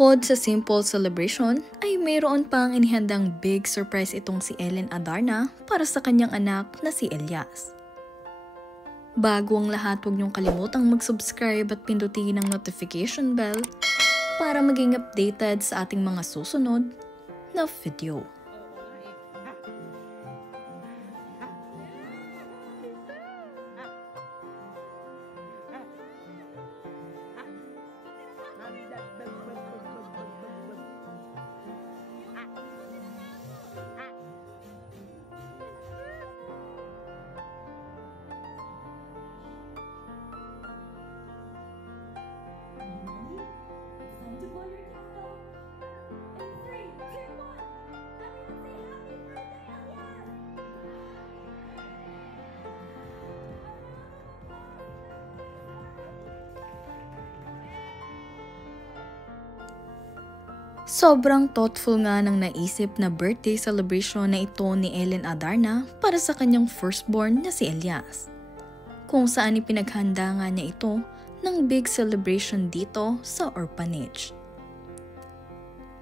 Bukod sa simple celebration, ay mayroon pang inihandang big surprise itong si Ellen Adarna para sa kanyang anak na si Elias. Bago ang lahat, huwag niyong kalimutang mag-subscribe at pindutin ang notification bell para maging updated sa ating mga susunod na video. Sobrang thoughtful nga ng naisip na birthday celebration na ito ni Ellen Adarna para sa kanyang firstborn na si Elias. Kung saan ipinaghanda nga niya ito ng big celebration dito sa orphanage.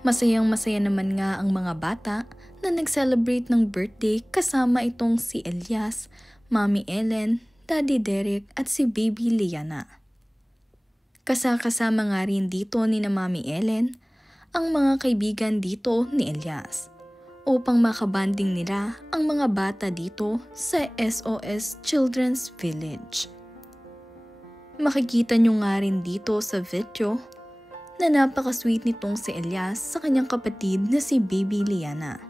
Masayang-masaya naman nga ang mga bata na nag-celebrate ng birthday kasama itong si Elias, Mommy Ellen, Daddy Derek at si Baby Liana. Kasama nga rin dito ni na Mommy Ellen ang mga kaibigan dito ni Elias upang makabanding nila ang mga bata dito sa SOS Children's Village. Makikita nyo nga rin dito sa video na napaka-sweet nitong si Elias sa kanyang kapatid na si Baby Liana.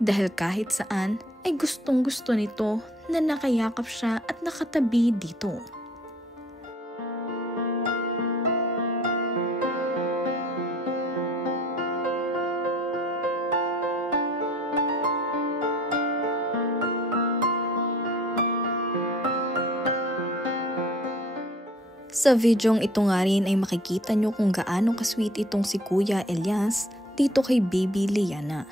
Dahil kahit saan ay gustong-gusto nito na nakayakap siya at nakatabi dito. Sa videong ito nga rin ay makikita nyo kung gaano ka-sweet itong si Kuya Elias dito kay Baby Liana.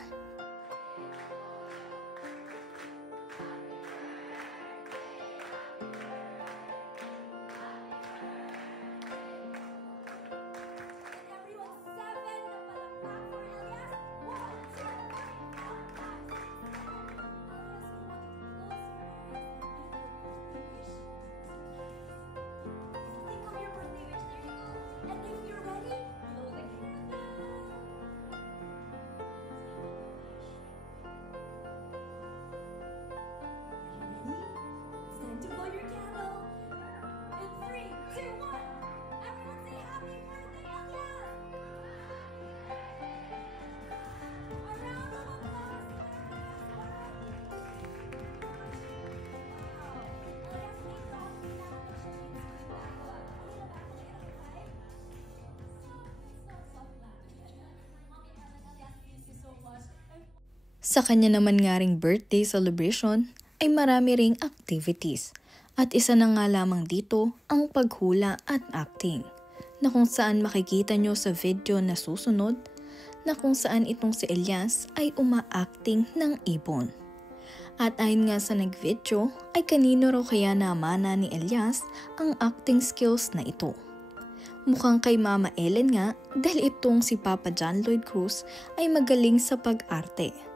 Sa kanya naman nga ring birthday celebration ay marami ring activities at isa na nga lamang dito ang paghula at acting na kung saan makikita nyo sa video na susunod na kung saan itong si Elias ay uma-acting ng ibon. At ayon nga sa nag-video ay kanino raw kaya namana ni Elias ang acting skills na ito. Mukhang kay Mama Ellen nga dahil itong si Papa John Lloyd Cruz ay magaling sa pag-arte.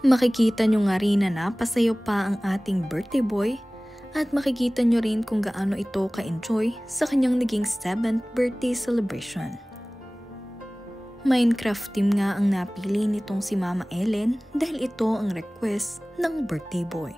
Makikita nyo nga rin na napasayo pa ang ating birthday boy at makikita nyo rin kung gaano ito ka-enjoy sa kanyang naging 7th birthday celebration. Minecraft team nga ang napili nitong si Mama Ellen dahil ito ang request ng birthday boy.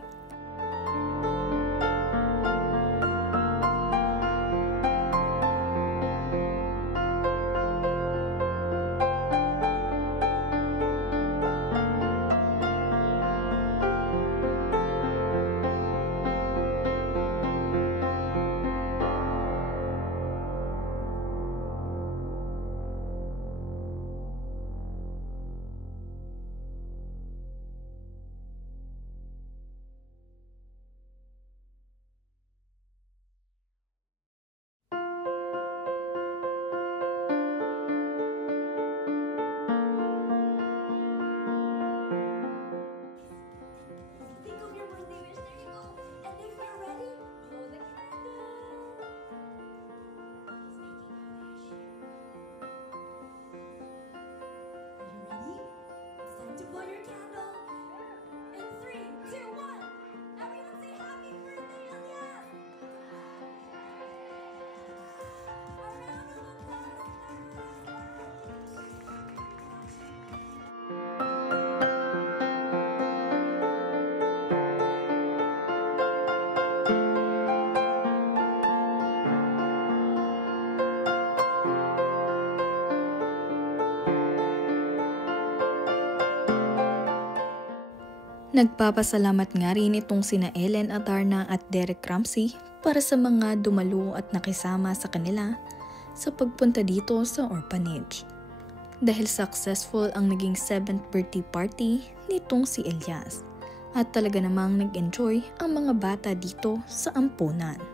Nagpapasalamat nga rin itong sina Ellen Adarna at Derek Ramsey para sa mga dumalo at nakisama sa kanila sa pagpunta dito sa orphanage. Dahil successful ang naging 7th birthday party nitong si Elias at talaga namang nag-enjoy ang mga bata dito sa ampunan.